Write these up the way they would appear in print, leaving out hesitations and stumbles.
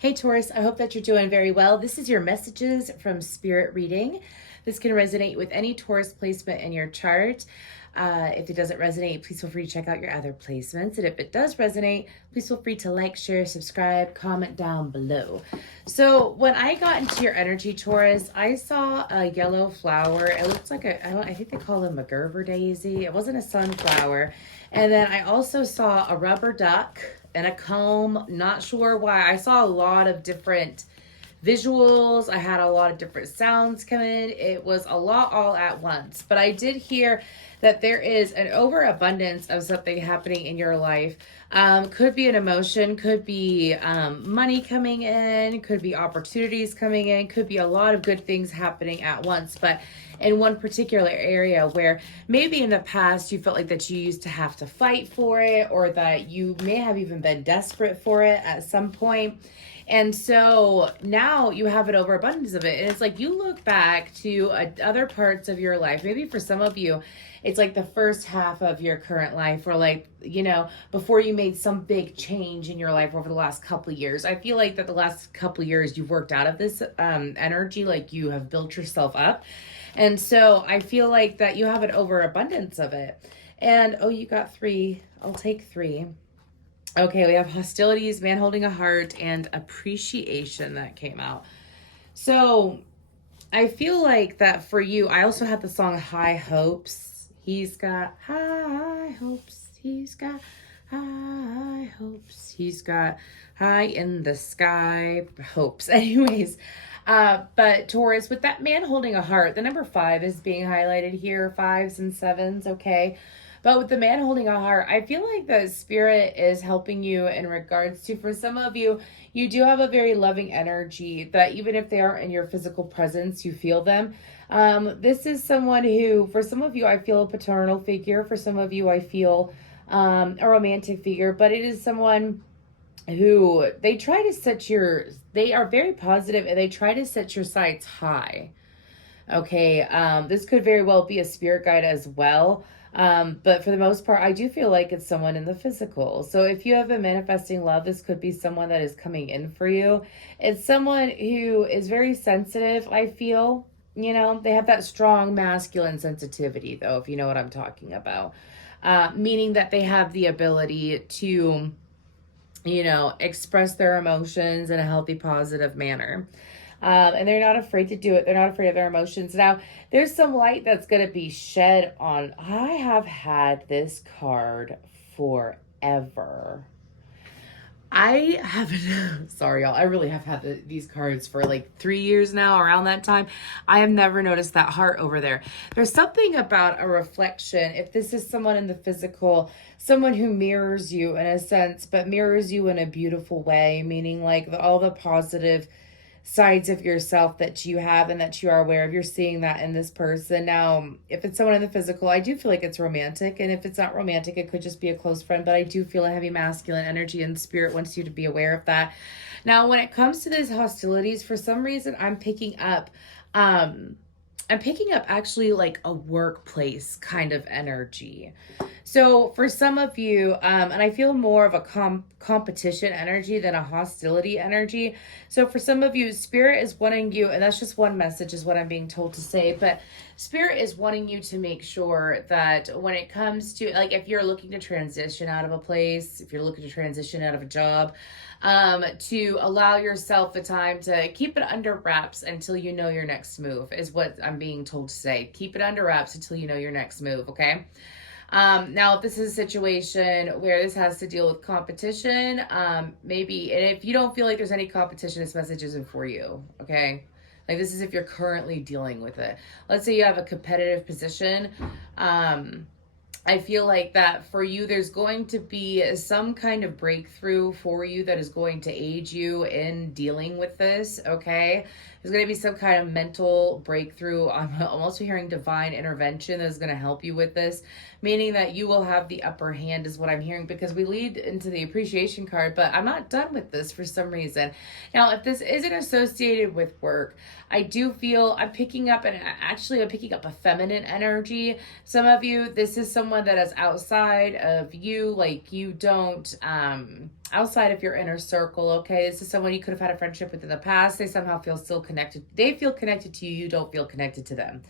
Hey Taurus, I hope that you're doing very well. This is your messages from Spirit reading. This can resonate with any Taurus placement in your chart. If it doesn't resonate, please feel free to check out your other placements. And if it does resonate, please feel free to like, share, subscribe, comment down below. So when I got into your energy, Taurus, I saw a yellow flower. It looks like I think they call them a Gerber daisy. It wasn't a sunflower. And then I also saw a rubber duck and a comb. Not sure why. I saw a lot of different visuals. I had a lot of different sounds come in. It was a lot all at once. But I did hear that there is an overabundance of something happening in your life. Could be an emotion, could be money coming in, could be opportunities coming in, could be a lot of good things happening at once. But in one particular area where maybe in the past you felt like that you used to have to fight for it, or that you may have even been desperate for it at some point. And so now you have an overabundance of it. And it's like you look back to other parts of your life. Maybe for some of you, it's like the first half of your current life, or like, before you made some big change in your life over the last couple of years. I feel like that the last couple of years you've worked out of this energy, like you have built yourself up. And so I feel like that you have an overabundance of it. And, oh, you got 3. I'll take 3. Okay, we have hostilities, man holding a heart, and appreciation that came out. So I feel like that for you, I also had the song High Hopes. He's got high hopes. He's got high hopes. He's got high in the sky hopes. Anyways, but Taurus, with that man holding a heart, the number 5 is being highlighted here, 5s and 7s, okay? But with the man holding a heart, I feel like the spirit is helping you in regards to, for some of you, you do have a very loving energy that even if they aren't in your physical presence, you feel them. This is someone who, for some of you, I feel a paternal figure. For some of you, I feel a romantic figure. But it is someone who they are very positive and they try to set your sights high. Okay, this could very well be a spirit guide as well. But for the most part, I do feel like it's someone in the physical. So if you have been manifesting love, this could be someone that is coming in for you. It's someone who is very sensitive, I feel. They have that strong masculine sensitivity, though, if you know what I'm talking about. Meaning that they have the ability to, express their emotions in a healthy, positive manner. And they're not afraid to do it. They're not afraid of their emotions. Now, there's some light that's going to be shed on. I have had this card forever. I haven't, sorry, y'all. I really have had these cards for like 3 years now, around that time. I have never noticed that heart over there. There's something about a reflection. If this is someone in the physical, someone who mirrors you in a sense, but mirrors you in a beautiful way, meaning like all the positive sides of yourself that you have and that you are aware of, you're seeing that in this person. Now, if it's someone in the physical, I do feel like it's romantic, and if it's not romantic, it could just be a close friend, but I do feel a heavy masculine energy, and spirit wants you to be aware of that. Now, when it comes to these hostilities, for some reason, I'm picking up actually like a workplace kind of energy. So for some of you, and I feel more of a competition energy than a hostility energy. So for some of you, spirit is wanting you, and that's just one message is what I'm being told to say, but spirit is wanting you to make sure that when it comes to, like, if you're looking to transition out of a place, if you're looking to transition out of a job, to allow yourself the time to keep it under wraps until you know your next move is what I'm being told to say. Keep it under wraps until you know your next move, okay? Now, if this is a situation where this has to deal with competition, maybe, and if you don't feel like there's any competition, this message isn't for you, okay? Like, this is if you're currently dealing with it. Let's say you have a competitive position. I feel like that for you, there's going to be some kind of breakthrough for you that is going to aid you in dealing with this, okay? There's going to be some kind of mental breakthrough. I'm also hearing divine intervention that is going to help you with this, meaning that you will have the upper hand is what I'm hearing, because we lead into the appreciation card, but I'm not done with this for some reason. Now, if this isn't associated with work, I do feel I'm picking up a feminine energy. Some of you, this is someone that is outside of you, like you don't, outside of your inner circle, okay? This is someone you could have had a friendship with in the past. They somehow feel still connected. They feel connected to you. You don't feel connected to them.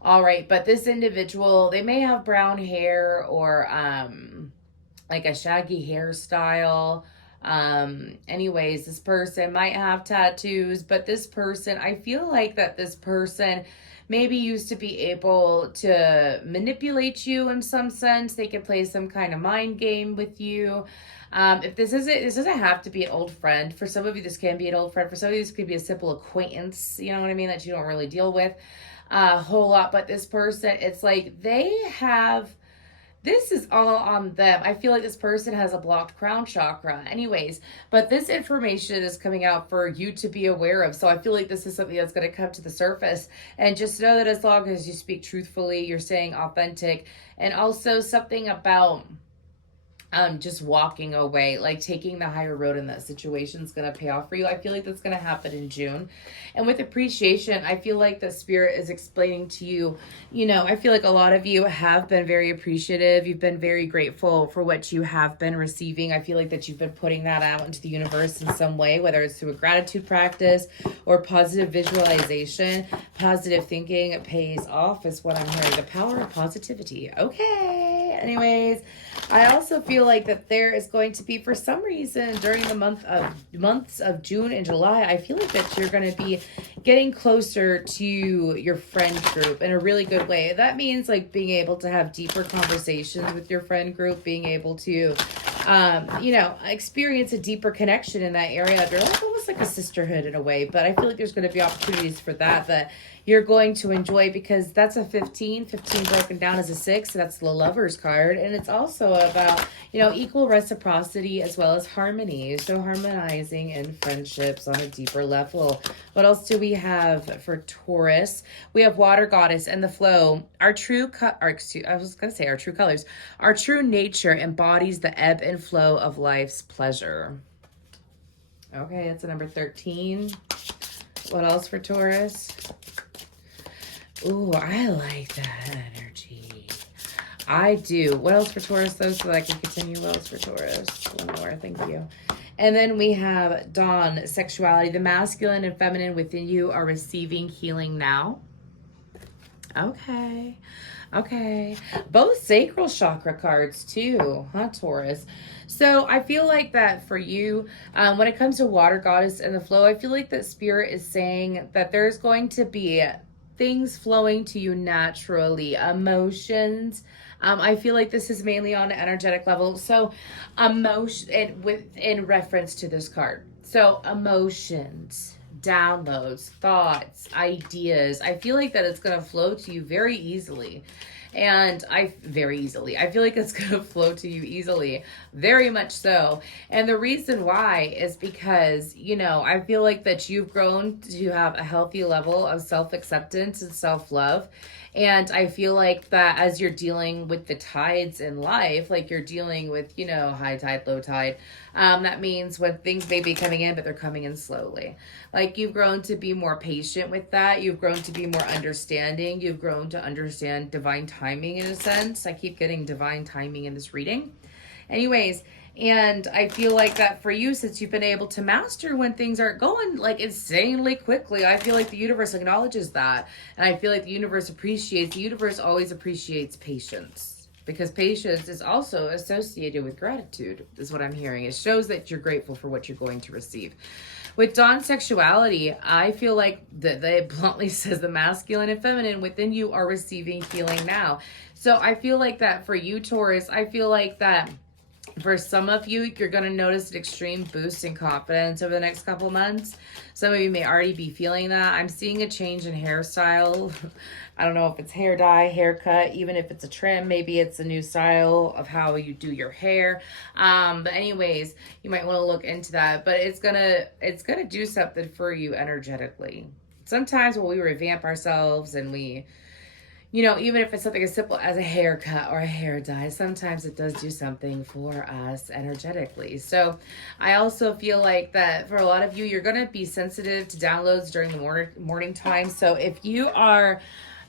All right, but this individual, they may have brown hair or like a shaggy hairstyle. Anyways, this person might have tattoos, but this person, I feel like that this person maybe used to be able to manipulate you in some sense. They could play some kind of mind game with you. If this doesn't have to be an old friend. For some of you, this can be an old friend. For some of you, this could be a simple acquaintance, you know what I mean, that you don't really deal with a whole lot. But this person, it's like this is all on them. I feel like this person has a blocked crown chakra. Anyways, but this information is coming out for you to be aware of. So I feel like this is something that's going to come to the surface. And just know that as long as you speak truthfully, you're staying authentic. And also something about just walking away, like taking the higher road in that situation is going to pay off for you. I feel like that's going to happen in June. And with appreciation, I feel like the spirit is explaining to you, I feel like a lot of you have been very appreciative. You've been very grateful for what you have been receiving. I feel like that you've been putting that out into the universe in some way, whether it's through a gratitude practice or positive visualization. Positive thinking, it pays off is what I'm hearing. The power of positivity. Okay. Anyways, I also feel like that there is going to be, for some reason, during the months of June and July, I feel like that you're going to be getting closer to your friend group in a really good way. That means like being able to have deeper conversations with your friend group, being able to, experience a deeper connection in that area. They're like almost like a sisterhood in a way, but I feel like there's going to be opportunities for that you're going to enjoy, because that's a 15 broken down as a 6. So that's the Lover's card. And it's also about, equal reciprocity as well as harmony. So harmonizing in friendships on a deeper level. What else do we have for Taurus? We have Water Goddess and the flow. Our true colors. Our true nature embodies the ebb and flow of life's pleasure. Okay, that's a number 13. What else for Taurus? Ooh, I like that energy. I do. What else for Taurus, though, so that I can continue? What else for Taurus? One more, thank you. And then we have Dawn, sexuality. The masculine and feminine within you are receiving healing now. Okay. Both sacral chakra cards, too, huh, Taurus? So I feel like that for you, when it comes to Water Goddess and the flow, I feel like that Spirit is saying that there's going to be things flowing to you naturally, emotions. I feel like this is mainly on an energetic level. So emotion, in reference to this card. So emotions, downloads, thoughts, ideas. I feel like that it's going to flow to you very easily. And I feel like it's going to flow to you easily, very much so. And the reason why is because, I feel like that you've grown to have a healthy level of self-acceptance and self-love. And I feel like that as you're dealing with the tides in life, like you're dealing with, high tide, low tide, that means when things may be coming in, but they're coming in slowly. Like you've grown to be more patient with that. You've grown to be more understanding. You've grown to understand divine timing in a sense. I keep getting divine timing in this reading. Anyways, and I feel like that for you, since you've been able to master when things aren't going like insanely quickly, I feel like the universe acknowledges that. And I feel like the universe always appreciates patience, because patience is also associated with gratitude, is what I'm hearing. It shows that you're grateful for what you're going to receive. With Dawn sexuality, I feel like it bluntly says the masculine and feminine within you are receiving healing now. So I feel like that for you, Taurus, I feel like that For some of you, you're going to notice an extreme boost in confidence over the next couple months. Some of you may already be feeling that. I'm seeing a change in hairstyle. I don't know if it's hair dye, haircut, even if it's a trim, maybe it's a new style of how you do your hair. But anyways, you might want to look into that. But it's gonna do something for you energetically. Sometimes when we revamp ourselves and we, even if it's something as simple as a haircut or a hair dye, sometimes it does do something for us energetically. So I also feel like that for a lot of you, you're going to be sensitive to downloads during the morning time. So if you are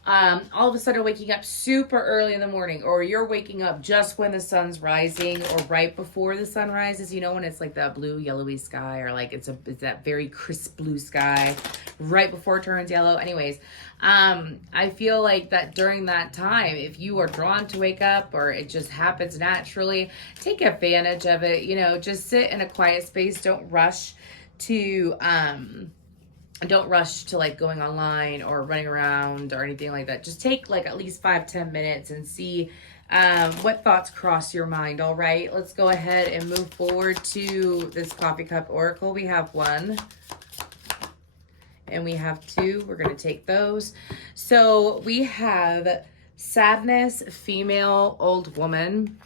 all of a sudden waking up super early in the morning, or you're waking up just when the sun's rising or right before the sun rises, when it's like that blue yellowy sky, or like it's that very crisp blue sky right before it turns yellow. Anyways, I feel like that during that time, if you are drawn to wake up or it just happens naturally, take advantage of it. Just sit in a quiet space. Don't rush to like going online or running around or anything like that. Just take like at least 5-10 minutes and see what thoughts cross your mind. All right, let's go ahead and move forward to this coffee cup oracle. We have 1 and we have 2. We're going to take those. So we have sadness, female, old woman.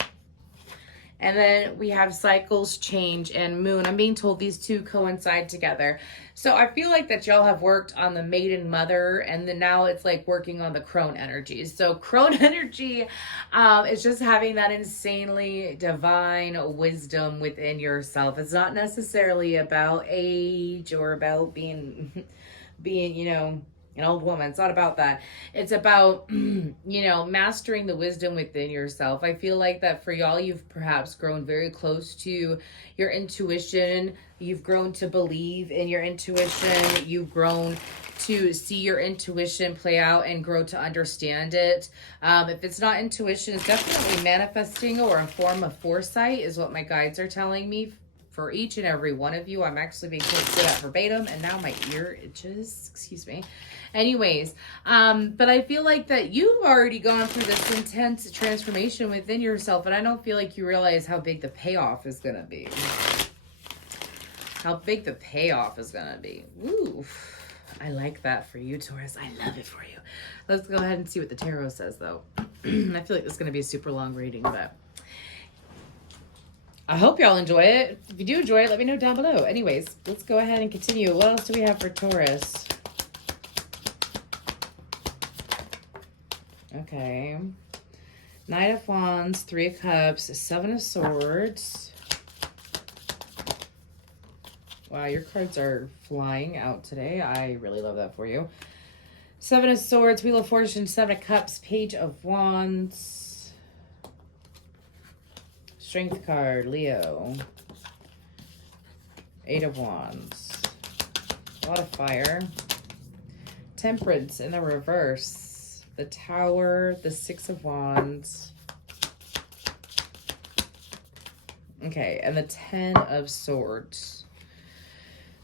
And then we have cycles, change, and moon. I'm being told these two coincide together. So I feel like that y'all have worked on the maiden mother, and then now it's like working on the crone energies. So crone energy is just having that insanely divine wisdom within yourself. It's not necessarily about age or about being, an old woman. It's not about that. It's about, mastering the wisdom within yourself. I feel like that for y'all, you've perhaps grown very close to your intuition. You've grown to believe in your intuition. You've grown to see your intuition play out and grow to understand it. If it's not intuition, it's definitely manifesting or a form of foresight is what my guides are telling me. For each and every one of you, I'm actually being told to say that verbatim, and now my ear itches. Excuse me. Anyways, but I feel like that you've already gone through this intense transformation within yourself, and I don't feel like you realize how big the payoff is going to be. How big the payoff is going to be. Ooh, I like that for you, Taurus. I love it for you. Let's go ahead and see what the tarot says, though. I feel like this is going to be a super long reading, but I hope y'all enjoy it. If you do enjoy it, let me know down below. Anyways, let's go ahead and continue. What else do we have for Taurus? Okay. Knight of Wands, 3 of Cups, 7 of Swords. Wow, your cards are flying out today. I really love that for you. 7 of Swords, Wheel of Fortune, 7 of Cups, Page of Wands. Strength card, Leo. 8 of Wands. A lot of fire. Temperance in the reverse. The Tower, the 6 of Wands. Okay, and the 10 of Swords.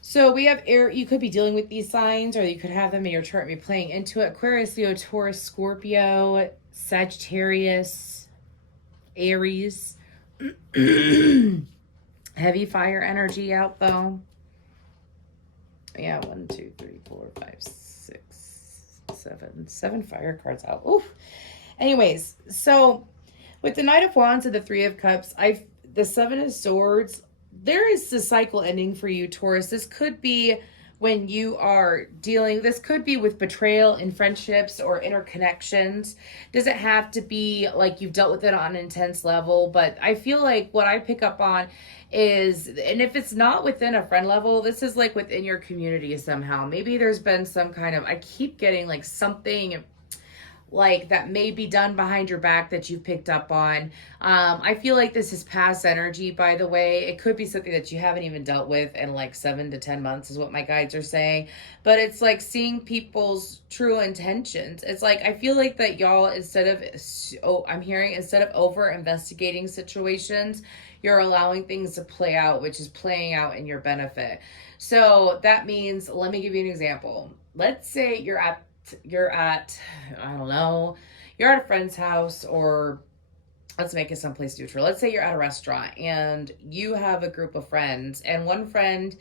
So we have air. You could be dealing with these signs, or you could have them in your chart and be playing into it. Aquarius, Leo, Taurus, Scorpio, Sagittarius, Aries. Heavy fire energy out though. Yeah, 1, 2, 3, 4, 5, 6, 7 fire cards out. Oof. Anyways, so with the Knight of Wands and the 3 of Cups, the 7 of Swords, there is the cycle ending for you, Taurus. This could be when you are this could be with betrayal in friendships or interconnections. Doesn't have to be like you've dealt with it on an intense level, but I feel like what I pick up on is, and if it's not within a friend level, this is like within your community somehow. Maybe there's been some kind of, I keep getting like something like that may be done behind your back that you've picked up on. I feel like this is past energy, by the way. It could be something that you haven't even dealt with in like 7 to 10 months is what my guides are saying. But it's like seeing people's true intentions. It's like, I feel like that y'all, instead of over investigating situations, you're allowing things to play out, which is playing out in your benefit. So that means, let me give you an example. Let's say you're at I don't know, you're at a friend's house, or let's make it someplace neutral. Let's say you're at a restaurant and you have a group of friends, and one friend,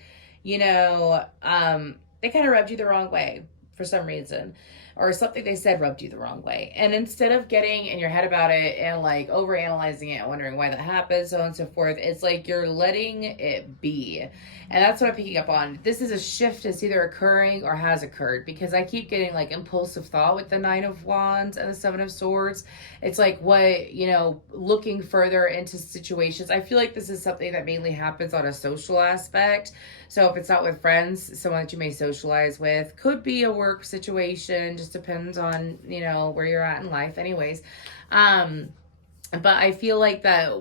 they kind of rubbed you the wrong way for some reason, or something they said rubbed you the wrong way. And instead of getting in your head about it and like over analyzing it and wondering why that happened, so on and so forth, it's like you're letting it be. And that's what I'm picking up on. This is a shift that's either occurring or has occurred, because I keep getting like impulsive thought with the Nine of Wands and the Seven of Swords. It's like looking further into situations. I feel like this is something that mainly happens on a social aspect. So if it's not with friends, someone that you may socialize with, could be a work situation, just depends on, where you're at in life anyways. But I feel like that,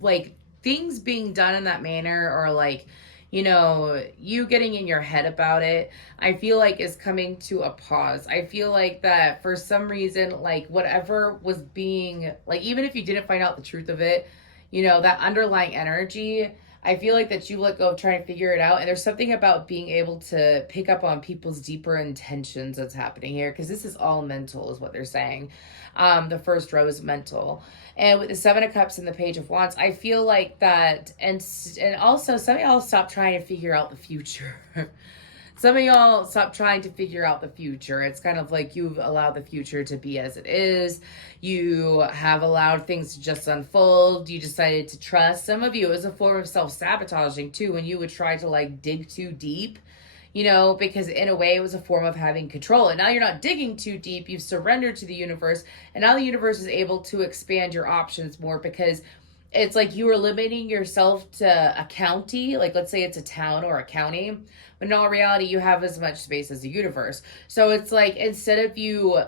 like, things being done in that manner, or like, you getting in your head about it, I feel like is coming to a pause. I feel like that for some reason, like whatever was being, like, even if you didn't find out the truth of it, that underlying energy, I feel like that you let go of trying to figure it out. And there's something about being able to pick up on people's deeper intentions that's happening here, because this is all mental is what they're saying. The first row is mental. And with the Seven of Cups and the Page of Wands, I feel like that, and also some of y'all stop trying to figure out the future. Some of y'all stop trying to figure out the future. It's kind of like you've allowed the future to be as it is. You have allowed things to just unfold. You decided to trust. Some of you, it was a form of self-sabotaging too, when you would try to like dig too deep, because in a way it was a form of having control. And now you're not digging too deep. You've surrendered to the universe. And now the universe is able to expand your options more, because it's like you were limiting yourself to a county. Like, let's say it's a town or a county. But in all reality, you have as much space as the universe. So it's like, instead of you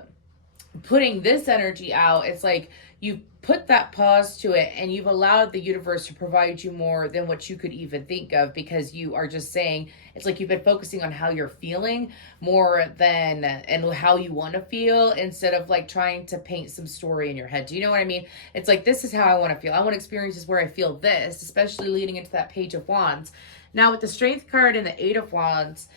putting this energy out, it's like you put that pause to it, and you've allowed the universe to provide you more than what you could even think of, because you are just saying, it's like you've been focusing on how you're feeling more than, and how you want to feel, instead of like trying to paint some story in your head. Do you know what I mean? It's like, this is how I want to feel. I want experiences where I feel this, especially leading into that Page of Wands. Now with the Strength card and the Eight of Wands,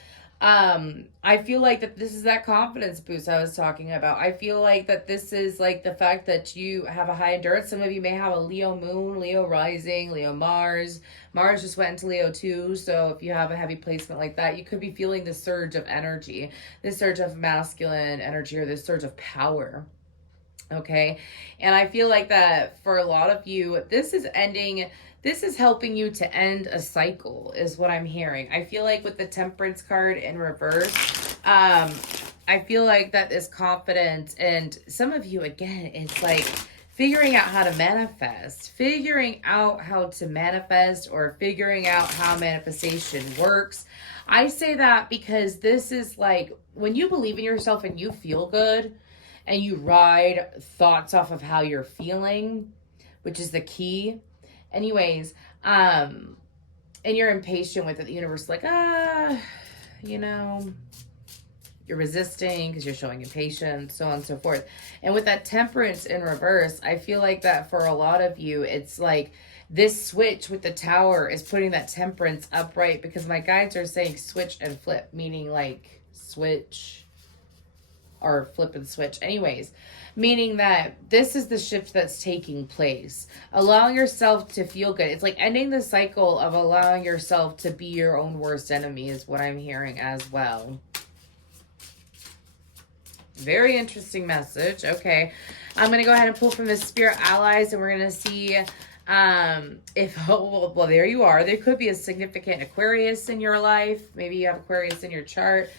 I feel like that this is that confidence boost I was talking about. I feel like that this is like the fact that you have a high endurance. Some of you may have a Leo moon, Leo rising, Leo Mars. Mars just went into Leo too. So if you have a heavy placement like that, you could be feeling this surge of energy, this surge of masculine energy, or this surge of power. Okay. And I feel like that for a lot of you, this is helping you to end a cycle, is what I'm hearing. I feel like with the Temperance card in reverse, I feel like that is confidence. And some of you, again, it's like figuring out how to manifest, or figuring out how manifestation works. I say that because this is like when you believe in yourself and you feel good, and you ride thoughts off of how you're feeling, which is the key. Anyways, and you're impatient with it. The universe is like, you're resisting because you're showing impatience, so on and so forth. And with that Temperance in reverse, I feel like that for a lot of you, it's like this switch with the Tower is putting that Temperance upright, because my guides are saying switch and flip, meaning like switch or flip and switch. Anyways, meaning that this is the shift that's taking place. Allowing yourself to feel good. It's like ending the cycle of allowing yourself to be your own worst enemy is what I'm hearing as well. Very interesting message. Okay. I'm going to go ahead and pull from the Spirit Allies, and we're going to see well, there you are. There could be a significant Aquarius in your life. Maybe you have Aquarius in your chart.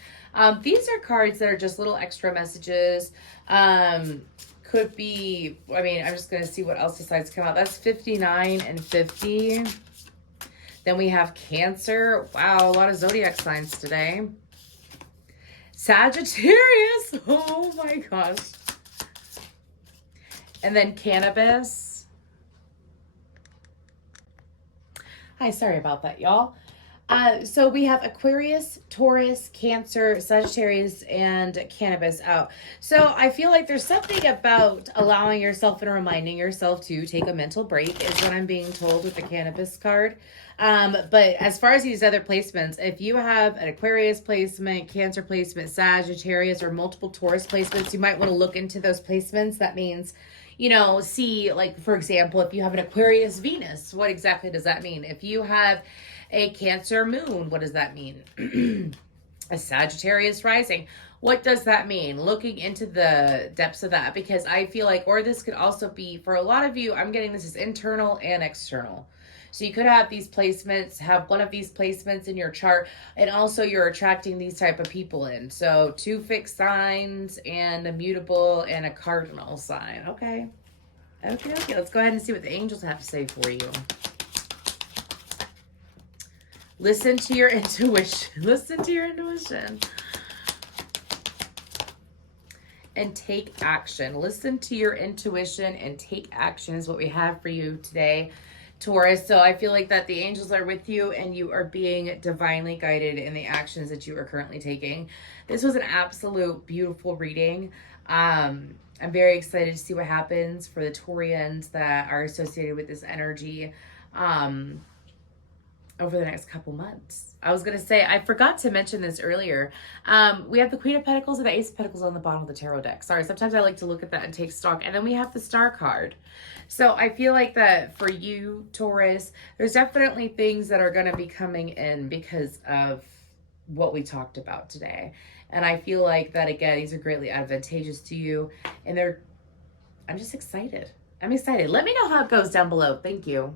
These are cards that are just little extra messages. Could be, I'm just going to see what else decides to come out. That's 59 and 50. Then we have Cancer. Wow, a lot of zodiac signs today. Sagittarius. Oh my gosh. And then Cannabis. Hi, sorry about that, y'all. So we have Aquarius, Taurus, Cancer, Sagittarius, and Cannabis out. So I feel like there's something about allowing yourself and reminding yourself to take a mental break is what I'm being told with the Cannabis card. But as far as these other placements, if you have an Aquarius placement, Cancer placement, Sagittarius, or multiple Taurus placements, you might want to look into those placements. That means, see, like, for example, if you have an Aquarius Venus, what exactly does that mean? If you have a Cancer moon, what does that mean? A Sagittarius rising, what does that mean? Looking into the depths of that, because I feel like, or this could also be for a lot of you, I'm getting this as internal and external. So you could have these placements, have one of these placements in your chart, and also you're attracting these type of people in. So 2 fixed signs and a mutable and a cardinal sign. Okay. Okay. Let's go ahead and see what the angels have to say for you. Listen to your intuition. Listen to your intuition. And take action. Listen to your intuition and take action is what we have for you today, Taurus. So I feel like that the angels are with you and you are being divinely guided in the actions that you are currently taking. This was an absolute beautiful reading. I'm very excited to see what happens for the Taurians that are associated with this energy. Over the next couple months. I was going to say, I forgot to mention this earlier. We have the Queen of Pentacles and the Ace of Pentacles on the bottom of the tarot deck. Sorry, sometimes I like to look at that and take stock. And then we have the Star card. So I feel like that for you, Taurus, there's definitely things that are going to be coming in because of what we talked about today. And I feel like that, again, these are greatly advantageous to you. And I'm just excited. I'm excited. Let me know how it goes down below. Thank you.